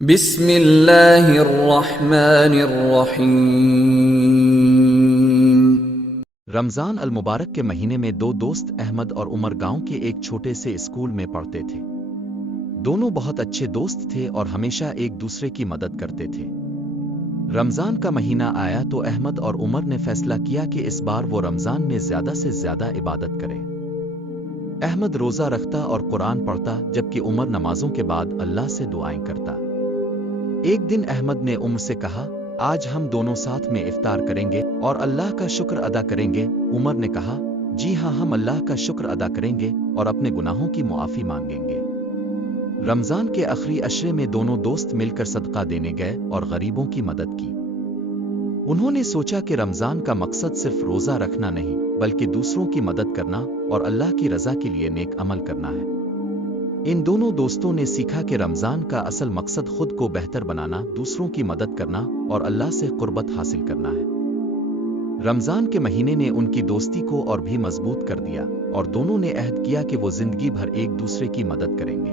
بسم اللہ الرحمن الرحیم۔ رمضان المبارک کے مہینے میں دو دوست احمد اور عمر گاؤں کے ایک چھوٹے سے اسکول میں پڑھتے تھے۔ دونوں بہت اچھے دوست تھے اور ہمیشہ ایک دوسرے کی مدد کرتے تھے۔ رمضان کا مہینہ آیا تو احمد اور عمر نے فیصلہ کیا کہ اس بار وہ رمضان میں زیادہ سے زیادہ عبادت کرے۔ احمد روزہ رکھتا اور قرآن پڑھتا، جبکہ عمر نمازوں کے بعد اللہ سے دعائیں کرتا۔ ایک دن احمد نے عمر سے کہا، آج ہم دونوں ساتھ میں افطار کریں گے اور اللہ کا شکر ادا کریں گے۔ عمر نے کہا، جی ہاں، ہم اللہ کا شکر ادا کریں گے اور اپنے گناہوں کی معافی مانگیں گے۔ رمضان کے آخری عشرے میں دونوں دوست مل کر صدقہ دینے گئے اور غریبوں کی مدد کی۔ انہوں نے سوچا کہ رمضان کا مقصد صرف روزہ رکھنا نہیں، بلکہ دوسروں کی مدد کرنا اور اللہ کی رضا کے لیے نیک عمل کرنا ہے۔ ان دونوں دوستوں نے سیکھا کہ رمضان کا اصل مقصد خود کو بہتر بنانا، دوسروں کی مدد کرنا اور اللہ سے قربت حاصل کرنا ہے۔ رمضان کے مہینے نے ان کی دوستی کو اور بھی مضبوط کر دیا اور دونوں نے عہد کیا کہ وہ زندگی بھر ایک دوسرے کی مدد کریں گے۔